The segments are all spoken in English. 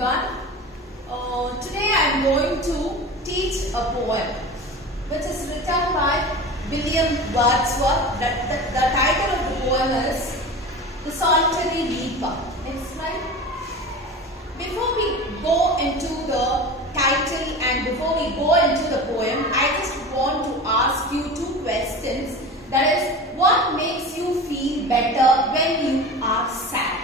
everyone. Today I am going to teach a poem which is written by William Wordsworth. The title of the poem is The Solitary Reaper. Next slide. Before we go into the title and before we go into the poem, I just want to ask you two questions. That is, what makes you feel better when you are sad?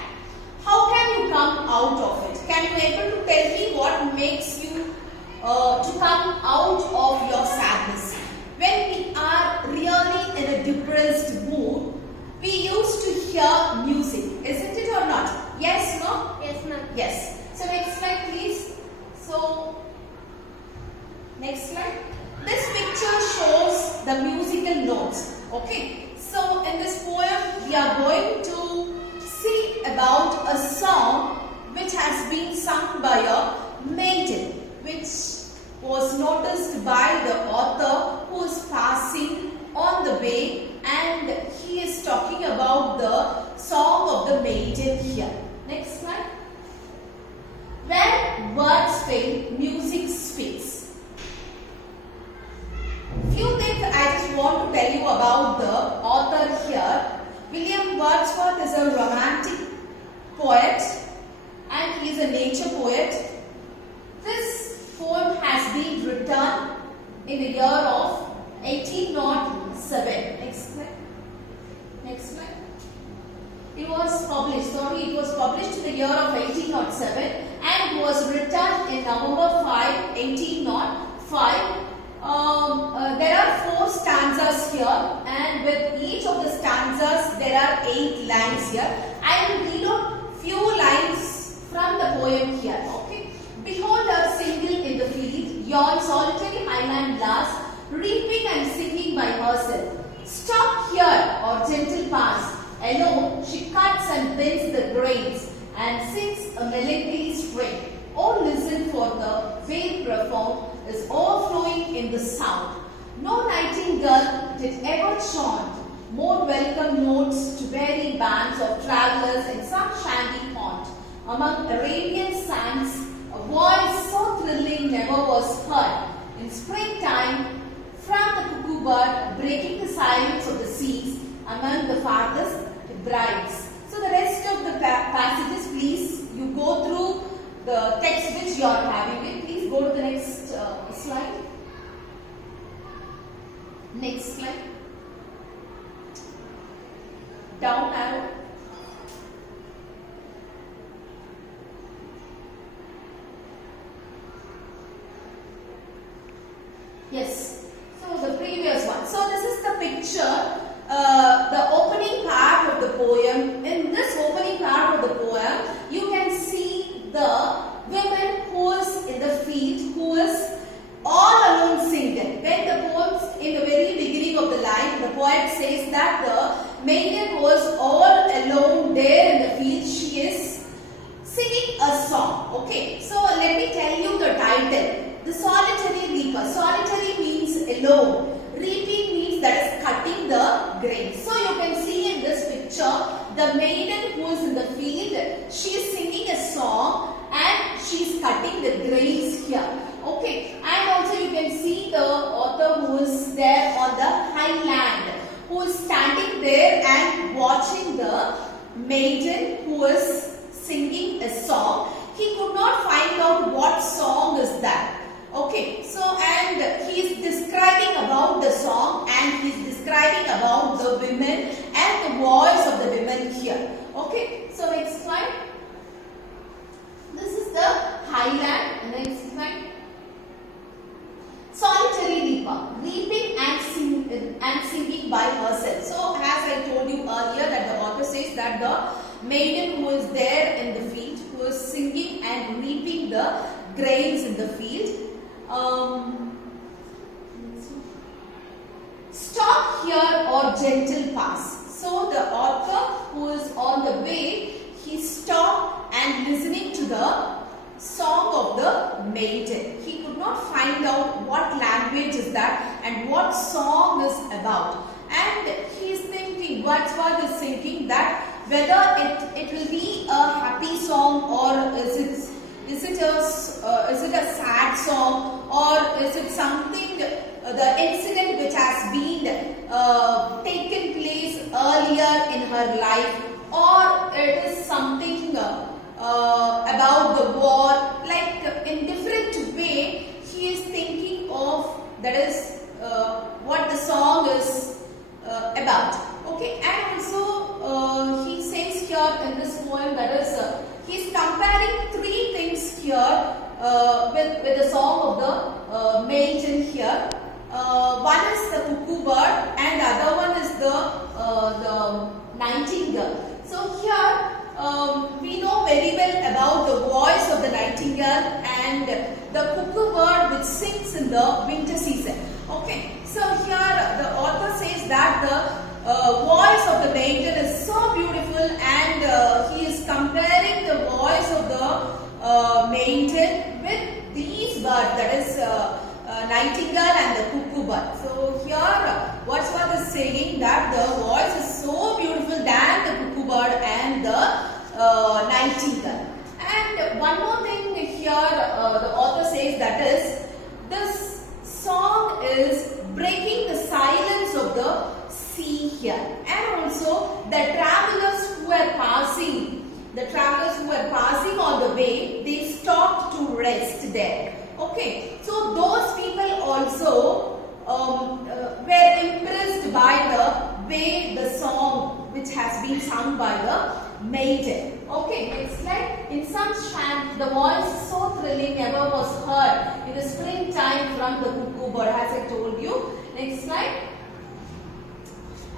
How can you come out of it? Can you able to tell me what makes you to come out of your sadness? When we are really in a depressed mood, we used to hear music, isn't it or not? Yes, no? Yes, ma'am. Yes. So next slide, please. So next slide. This picture shows the musical notes. Okay. So in this poem, we are going to see about a song which has been sung by a maiden, which was noticed by the author who is passing on the way, and he is talking about the song of the maiden here. Next slide. When words fail, music speaks. Few things I just want to tell you about the author here. William Wordsworth is a romantic poet and he is a nature poet. This poem has been written in the year of 1807. Next slide. Next slide. It was published in the year of 1807 and it was written in November 5, 1805. There are 4 stanzas here, and with each of the stanzas there are 8 lines here. I will read out few lines from the poem here. Okay. Behold her single in the field, yon solitary highland lass, reaping and singing by herself. Stop here, or gentle pass. Alone she cuts and bends the grains, and sings a melancholy strain. Oh, listen, for the veil profound is overflowing in the sound. No nightingale did ever chaunt more welcome notes to weary bands of travellers in some shanty haunt. Among Arabian sands, a voice so thrilling never was heard. In springtime, from the cuckoo bird, breaking the silence of the seas, among the farthest brides. So the rest of the passages, please, you go through the text which you are having it. Please go to the next slide. Next slide. Down arrow. Yes. So the previous one. So this is the picture. The opening part of the poem. In this opening part of the poem, you can see the woman who is in the field, who is all alone single. When the poem, in the very beginning of the line, the poet says that the maiden was all alone there in the field. She is singing a song. Okay, so let me tell you the title. The Solitary Reaper. Solitary means alone. Reaping means that is cutting the grain. So you can see in this picture, the maiden who is in the field, she is singing a song and she is cutting the grains here. Okay, and also you can see the author who is there on the highland, who is standing there and watching the maiden who is singing a song. He could not find out what song is that. Okay, so and he is describing about the song and he is describing about the women and the voice of the women here. Okay, so next slide. This is the highland. Next slide. Solitary reaper, reaping and singing by herself. So as I told you earlier that the author says that the maiden who is there in the field, who is singing and reaping the grains in the field. Stop here, or gentle pass. So the author who is on the way, he stopped and listening to the song of the maiden. He could not find out what language is that and what song is about. And he is thinking, Wordsworth is thinking that whether it will be a happy song or is it song, or is it something, the incident which has been taken place earlier in her life, or it is something about the war, like in different way he is thinking of, that is what the song is about. Okay, and also he says here in this poem, that is he is comparing three things here with the song of the maiden here. One is the cuckoo bird and the other one is the nightingale. So here we know very well about the voice of the nightingale and the cuckoo bird which sings in the winter season. Okay, so here the author says that the voice of the maiden is so beautiful, and he is comparing the voice of the maiden with these birds, that is nightingale and the cuckoo bird. So here Wordsworth is saying that the voice is so beautiful than the cuckoo bird and the nightingale. And one more thing here the author says, that is this song is breaking the silence of the sea here, and also the travelers who were passing on the way, they stopped to rest there. Okay, so those people also were impressed by the way the song which has been sung by the maiden. Okay, next slide. In some chant, the voice so thrilling never was heard in the springtime from the cuckoo bird, as I told you. Next slide.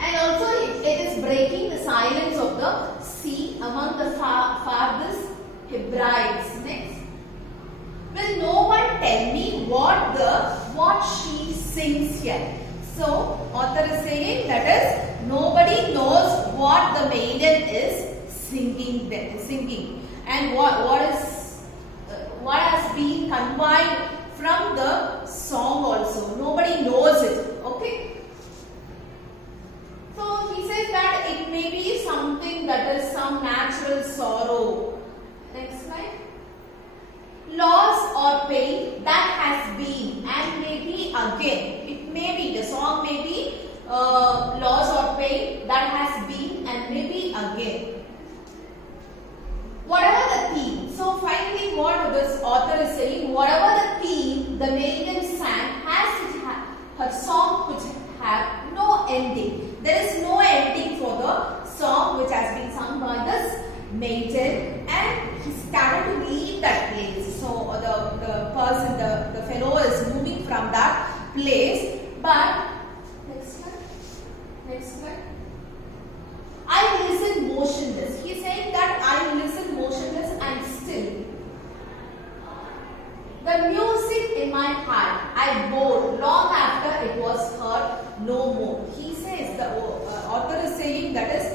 And also it is breaking the silence of the sea among the farthest Hebrides. Next. Will no one tell me what she sings here? So author is saying that is nobody knows what the maiden is singing, and what has been conveyed from the song also. Nobody knows it. Okay. So he says that it may be something that is some natural sorrow. Next slide. Loss or pain that has been and may be again. It may be, the song may be loss or pain that has been and may be again. Whatever the theme. So finally what this author is saying, whatever the theme the maiden sang, her song could have no ending. There is no ending for the song which has been sung by this maiden, and he started to leave that place. So the person, the fellow is moving from that place. But next slide. I listen motionless. He is saying that I listen motionless and still. The music in my heart I bore long after it was heard no more. He says, the author is saying that is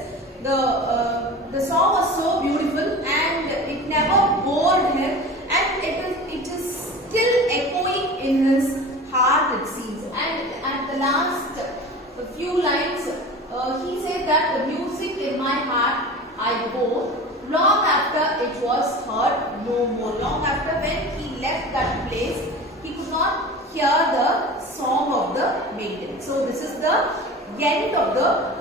the song was so beautiful and it never bored him, and it is still echoing in his heart, it seems. And at the last few lines he said that the music in my heart I bore long after it was heard no more. Long after, when he left that place, he could not hear the song of the maiden. So this is the end of the